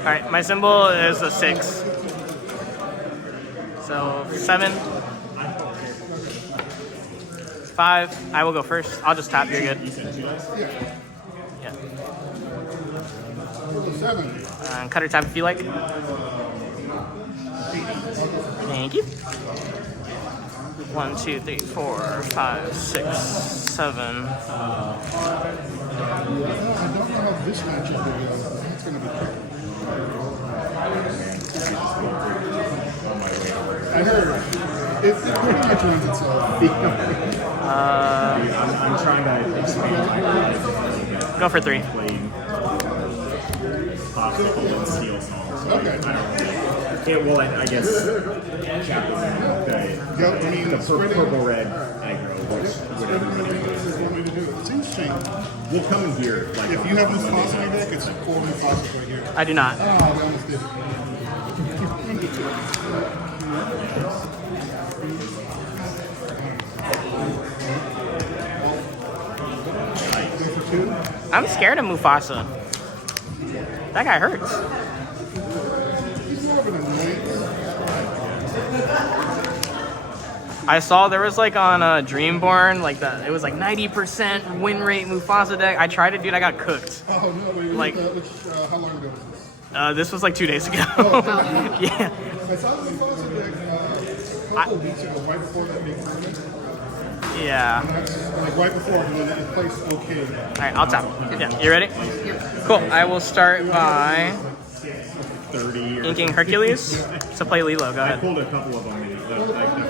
Alright, my symbol is a 6. So 7. 5. I will go first. I'll just tap. You're good. Yeah. Cutter tap if you like. Thank you. 1, 2, 3, 4, 5, 6, 7. I don't know how this match is going to be. It's going to be I heard it pretty much runs itself. I'm trying to expand my Go for 3. Popsicle and steel songs. Okay. Yeah, well, I guess the purple red aggro, what everybody knows. It seems strange. We'll come in here. Like, If you have Mufasa in your deck, it's 4 Mufasa right here. I do not. Oh, they almost did it. I'm scared of Mufasa. That guy hurts. He's more of an annoyance. I saw there was like on Dreamborn, like that. It was like 90% win rate Mufasa deck. I tried it, dude. I got cooked. Oh, no, wait, Like- how long ago was this? This was like 2 days ago. Yeah. I saw the Mufasa deck a couple of weeks ago, right before that big tournament. Yeah. That's like right before when it plays okay. All right, I'll tap. Yeah, you ready? Cool. I will start by 30 or inking Hercules to play Lilo. Go I ahead. pulled a couple of them in the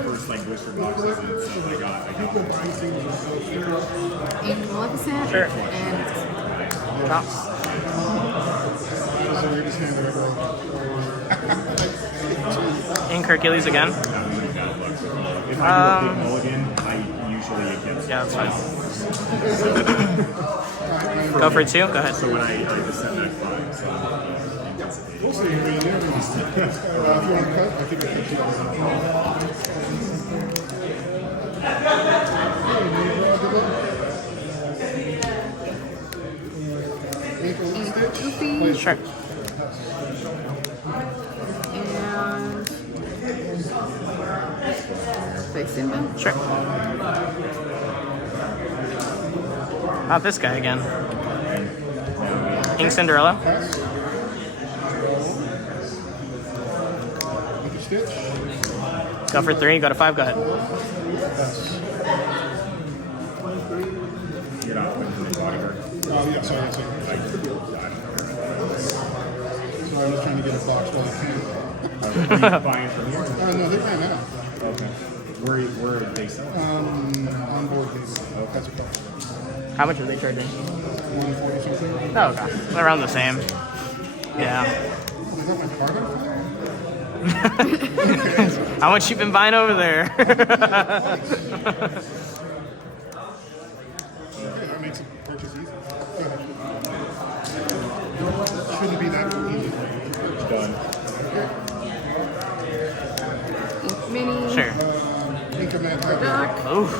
first booster boxes and stuff I got. Ink Maleficent Sure. and Drops. Ink Hercules again. If I do a big mulligan, I usually against. Yeah, that's fine. Go for 2. Go ahead. So when I just set that 5, so We'll see. If you want to cut, I think I can do Goofy Sure. and Big Simba. Sure. Not this guy again. Ink Cinderella. Go for 3. Go to 5. Go ahead. you're not putting in the bodyguard. yeah, sorry. I'm just trying to get a box while I can. Buying from here. No, they ran out. Okay. Where are they selling? On board games. That's a question. How much are they charging? 140 something. Oh, okay. Around the same. Yeah. Is that my card on file? How much you been buying over there? Okay, that makes a purchase easy. Go ahead. Shouldn't be that easy. Done. Ink Mini. Sure. Increment Doc. Oof.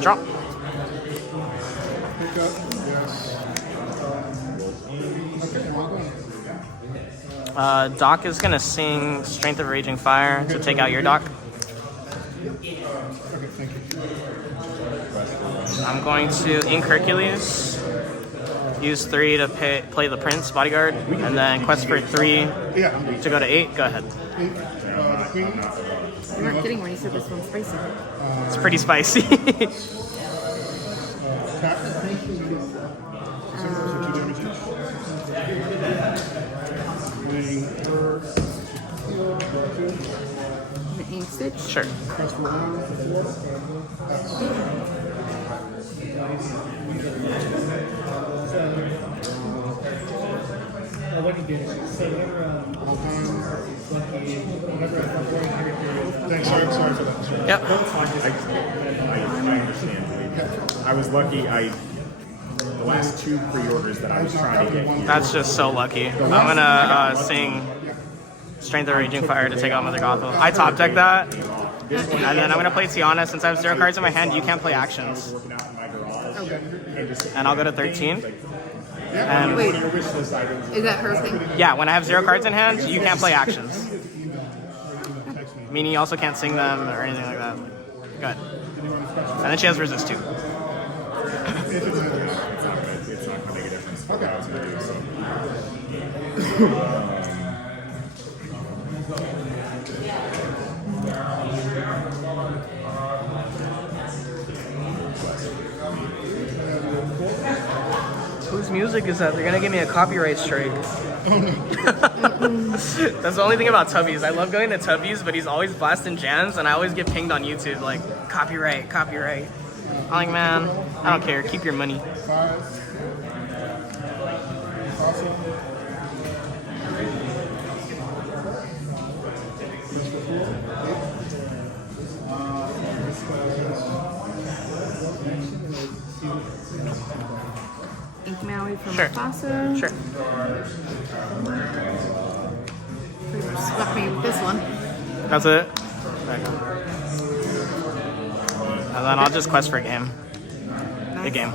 Drop. Pick up, yes. Okay, well done. Doc is gonna sing Strength of Raging Fire to take out your Doc. Okay, thank you. I'm going to ink Hercules. Use 3 to play the Prince Bodyguard, and then quest for 3 Yeah. to go to 8. Go ahead. The queen. You weren't kidding when you said this one's spicy. It's pretty spicy. Tap. The Ink Stitch. Sure. Press for 1. Thanks, sorry for that. Sorry. Yep. I understand. I was lucky. The last 2 pre-orders that I was trying to get here. That's just so lucky. I'm gonna sing Strength of Raging Fire to take out Mother Gothel. I top deck that. And then I'm gonna play Tiana. Since I have 0 cards in my hand, you can't play actions. Working out in my garage. And just And I'll go to 13. and Wait. your wish list items. Is that her thing? Yeah, when I have 0 cards in hand, you can't play actions. Meaning you also can't sing them or anything like that. Good. And then she has resist too. It's not gonna make a difference for what I was gonna do. So. Whose music is that? They're gonna give me a copyright strike. That's the only thing about Tubbies. I love going to Tubbies, but he's always blasting jams, and I always get pinged on YouTube like, copyright, copyright. I'm like, man, I don't care. Keep your money. 5. Awesome. Ink Maui from Sure. Mufasa. Sure. Pretty much stuck me with this one. That's it? Okay. And then I'll just quest for a game. Nice. Big game.